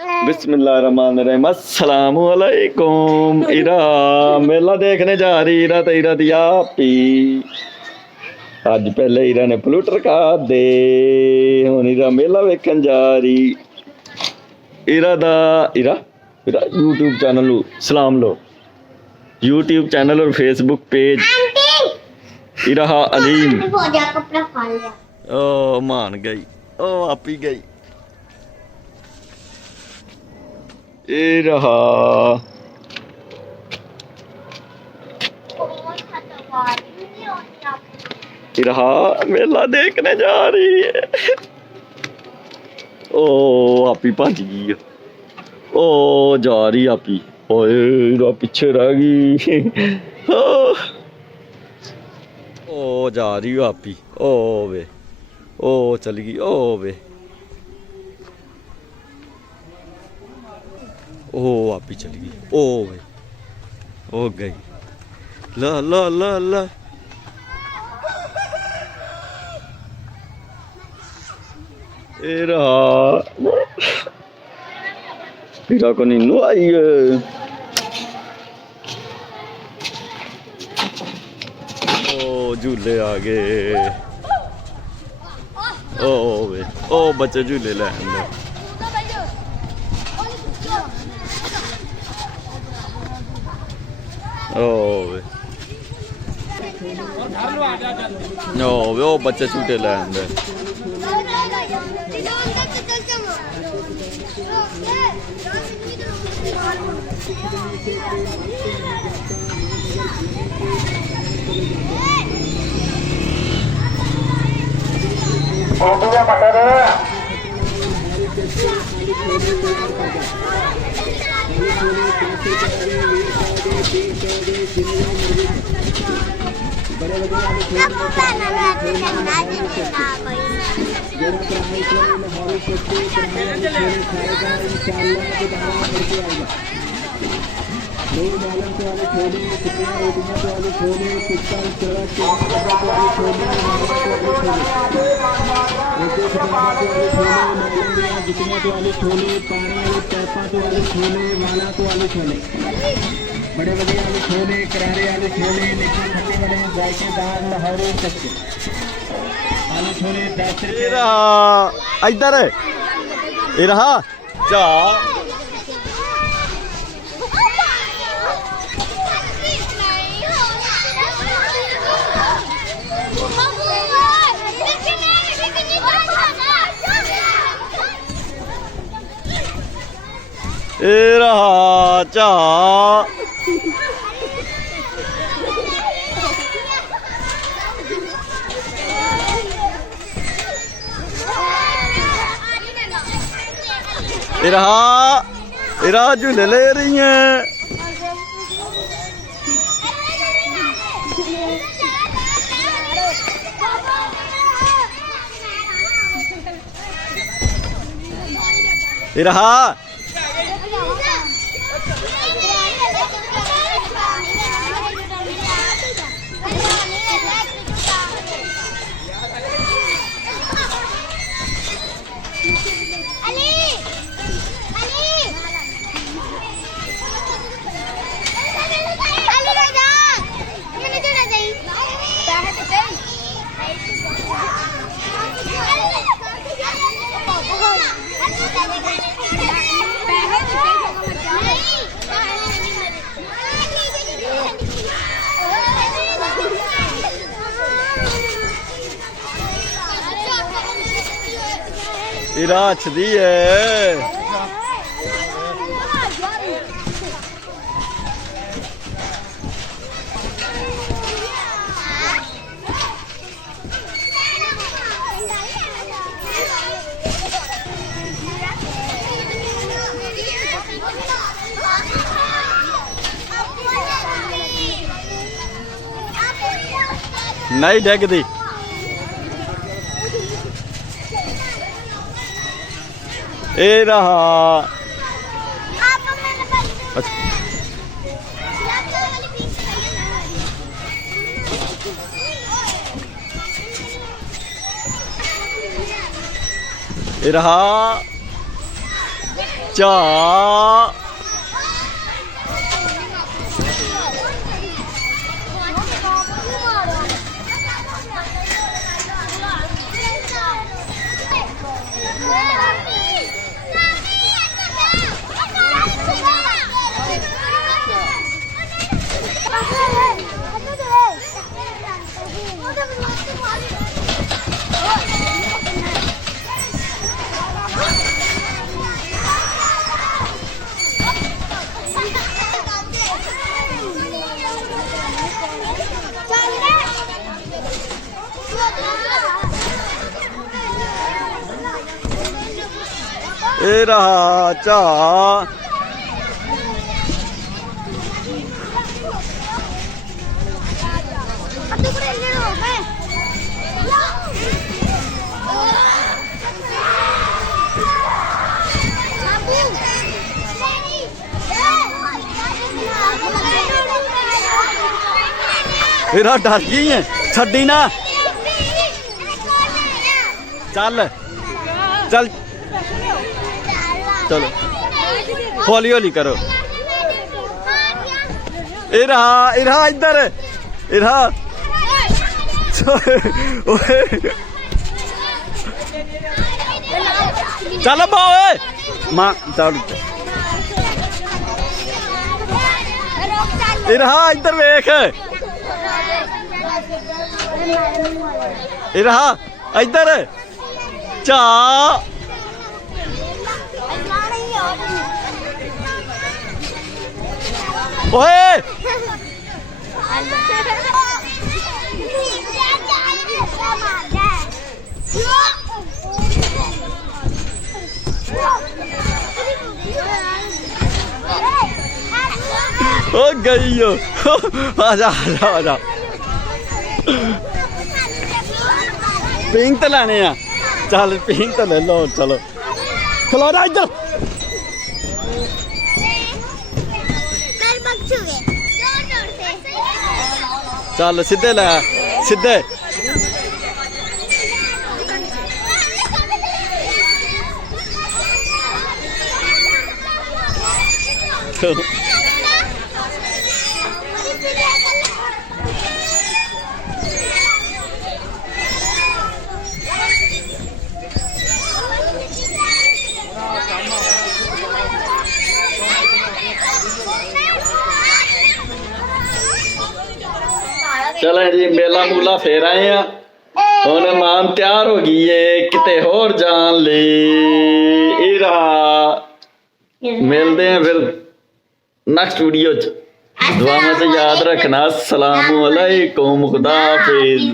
बिस्मिल्लाहिर्रहमानिर्रहीम अस्सलामुअलैकुम। इरा मेला देखने जा रही इरा तो इरा दिया पी अज पहले इरा ने प्लूटर का दे हुन इरा मेला वेखन जा रही। इरा दा इरा इरा यूट्यूब चैनल सलाम लो, यूट्यूब चैनल और फेसबुक पेज इरा अलीम। ओ मान गई, ओ आपी गई। ये रहा मेला देखने जा रही है। ओ आपी भज गई, ओ जा रही आपी, ओए पीछे रह गई। ओ जा रही आपी, ओ वे ओ चली गई, ओ वे ओ आपी चली गई, ओ वे ओ गई। ला ला ला ला तेरा को नीनू आई है। ओ झूले आ गए, ओ वे ओ बच्चे झूले ले आंदे। ओ बच्चे झूटे ले आंदे। बड़े बड़े आलू छोले, करारे आलू छोले, नीचे खट्टे वाले जायकेदार लाहौरी कच्चे आलू छोले 10 रुपए। इधर ये रहा जा रहा चा इरा झूले ले रही हैं। इरा इरा अच्छी है। नहीं डिगदी ए रहा। अच्छा ए रहा ਝਾ ਇਹ ਰਹਾ ਝਾ ਇਹਦਾ ਡਰ ਗਈ ਹੈ ਛੱਡੀ ਨਾ ਚੱਲ ਚੱਲ ਚਲੋ ਹੌਲੀ ਹੌਲੀ ਕਰੋ ਇਹ ਰਹਾ ਇੱਧਰ ਇਹ ਰਹਾ ਚੱਲ ਬਾ ਓਏ ਮਾਂ ਚੱਲ ਇਹ ਰਹਾ ਇੱਧਰ ਵੇਖ ਇਹ ਰਹਾ ਇੱਧਰ ਝਾ ਓਏ ਓ ਗਈ ਓ ਆ ਜਾ ਆ ਜਾ ਪਿੰਕ ਤੇ ਲੈਣੇ ਆ ਚੱਲ ਪਿੰਕ ਤੇ ਲੈ ਲਓ ਚਲੋ ਖਲੋ ਜਾ ਇੱਧਰ ਚੱਲ ਸਿੱਧੇ ਲੈ ਸਿੱਧੇ चलो जी मेला मूला फेर आए हैं ਹੁਣ ਮਾਨ ਤਿਆਰ ਹੋ ਗਈ ਏ ਕਿਤੇ ਹੋਰ ਜਾਣ ਲਈ ਇਹ ਰਹਾ ਮਿਲਦੇ हैं फिर नेक्स्ट वीडियो च दुआ में याद रखना अस्सलाम वालेकुम खुदा हाफिज।